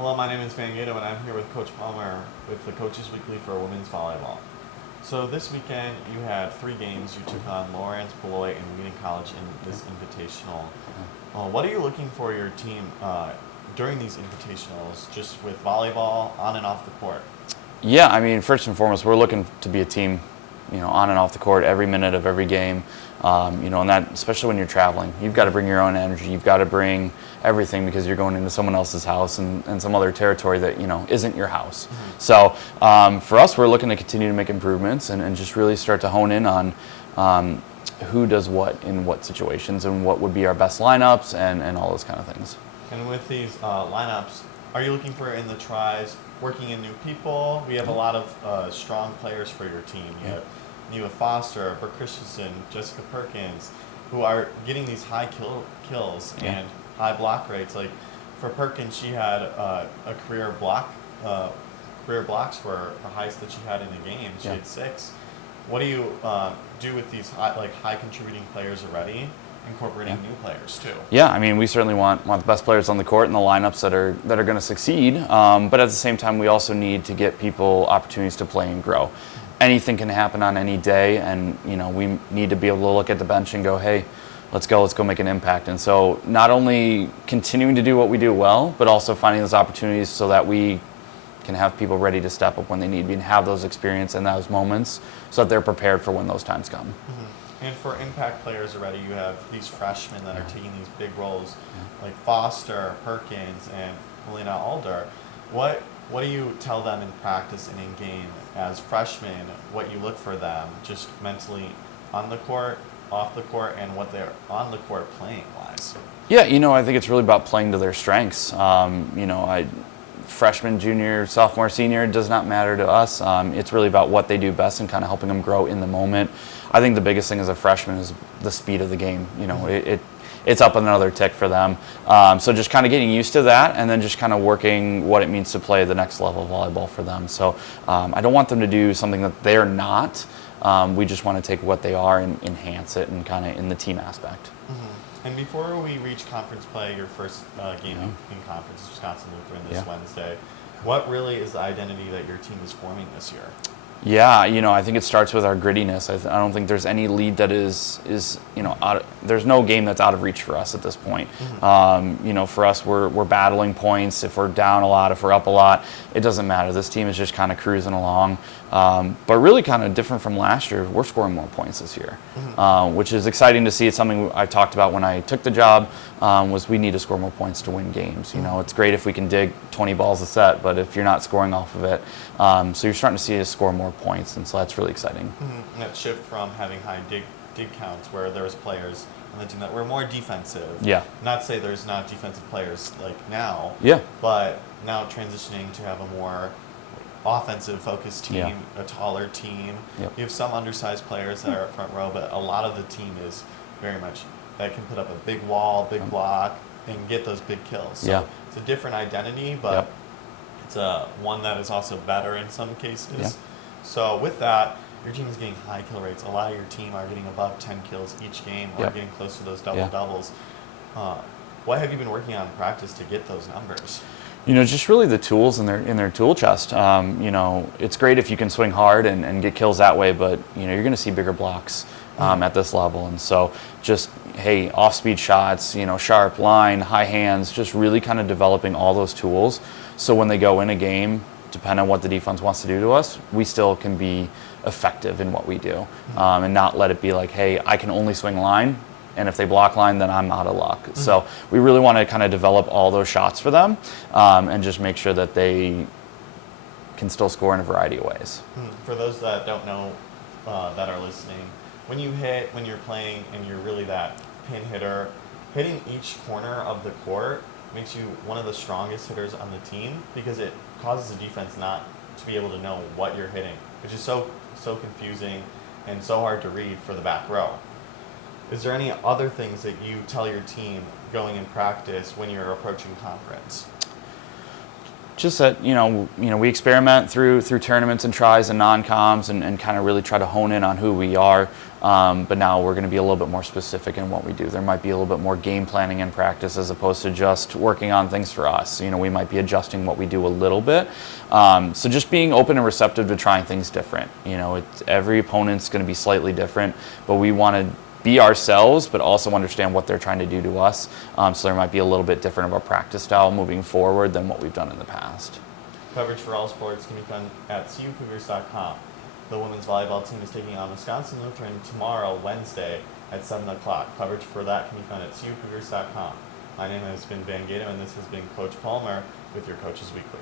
Hello, my name is Van Gato, and I'm here with Coach Palmer with the Coaches Weekly for women's volleyball. So this weekend, you had 3 games. You took on Lawrence, Beloit, and Wheaton College in this invitational. What are you looking for your team during these invitationals, just with volleyball on and off the court? Yeah, I mean, first and foremost, we're looking to be a team, on and off the court every minute of every game. And that, especially when you're traveling, you've got to bring your own energy. You've got to bring everything because you're going into someone else's house and some other territory that, isn't your house. Mm-hmm. So for us, we're looking to continue to make improvements and just really start to hone in on who does what in what situations and what would be our best lineups and all those kind of things. And with these lineups, are you looking for in the tries, working in new people? We have a lot of strong players for your team. You have Neva Foster, Brooke Christensen, Jessica Perkins, who are getting these high kills and high block rates. Like for Perkins, she had a career blocks for the highest that she had in a game. She had 6. What do you do with these high contributing players already? Incorporating new players too. Yeah, I mean, we certainly want the best players on the court and the lineups that are going to succeed. But at the same time, we also need to get people opportunities to play and grow. Anything can happen on any day, and we need to be able to look at the bench and go, hey, let's go make an impact. And so not only continuing to do what we do well, but also finding those opportunities so that we can have people ready to step up when they need to be and have those experience in those moments so that they're prepared for when those times come. Mm-hmm. And for impact players already, you have these freshmen that are taking these big roles, like Foster, Perkins, and Melina Alder. What do you tell them in practice and in game as freshmen, what you look for them just mentally on the court, off the court, and what they're on the court playing wise? Yeah, I think it's really about playing to their strengths. Freshman, junior, sophomore, senior, it does not matter to us. It's really about what they do best and kind of helping them grow in the moment. I think the biggest thing as a freshman is the speed of the game. It's up another tick for them. So just kind of getting used to that and then just kind of working what it means to play the next level of volleyball for them. So I don't want them to do something that they're not. We just want to take what they are and enhance it and kind of in the team aspect. Mm-hmm. And before we reach conference play, your first game in conference is Wisconsin Lutheran this Wednesday. What really is the identity that your team is forming this year? Yeah, I think it starts with our grittiness. I don't think there's any lead that is there's no game that's out of reach for us at this point. Mm-hmm. For us, we're battling points. If we're down a lot, if we're up a lot, it doesn't matter. This team is just kind of cruising along. But really kind of different from last year, we're scoring more points this year, which is exciting to see. It's something I talked about when I took the job, was we need to score more points to win games. It's great if we can dig 20 balls a set, but if you're not scoring off of it, so you're starting to see us score more points, and so that's really exciting. Mm-hmm. And that shift from having high dig counts where there was players on the team that were more defensive. Yeah. Not to say there's not defensive players like now. Yeah. But now transitioning to have a more offensive focused team, a taller team. Yep. You have some undersized players that are up front row, but a lot of the team is very much that can put up a big wall, big block, and get those big kills. So it's a different identity, but it's one that is also better in some cases. Yeah. So with that, your team is getting high kill rates. A lot of your team are getting above 10 kills each game or getting close to those double-doubles. What have you been working on in practice to get those numbers? Just really the tools in their tool chest. It's great if you can swing hard and get kills that way, but you're going to see bigger blocks at this level. And so just, off-speed shots, sharp line, high hands, just really kind of developing all those tools. So when they go in a game, depending on what the defense wants to do to us, we still can be effective in what we do, and not let it be like, hey, I can only swing line, and if they block line, then I'm out of luck. Mm-hmm. So we really want to kind of develop all those shots for them, and just make sure that they can still score in a variety of ways. For those that don't know, that are listening, when you're playing and you're really that pin hitter, hitting each corner of the court makes you one of the strongest hitters on the team because it causes the defense not to be able to know what you're hitting, which is so confusing and so hard to read for the back row. Is there any other things that you tell your team going in practice when you're approaching conference? Just that we experiment through tournaments and tries and non-coms and kind of really try to hone in on who we are. But now we're going to be a little bit more specific in what we do. There might be a little bit more game planning in practice as opposed to just working on things for us. We might be adjusting what we do a little bit. So just being open and receptive to trying things different. Every opponent's going to be slightly different, but we want to be ourselves, but also understand what they're trying to do to us. So there might be a little bit different of our practice style moving forward than what we've done in the past. Coverage for all sports can be found at CUCougars.com. The women's volleyball team is taking on Wisconsin Lutheran tomorrow, Wednesday, at 7 o'clock. Coverage for that can be found at CUCougars.com. My name has been Van Gato, and this has been Coach Palmer with your Coaches Weekly.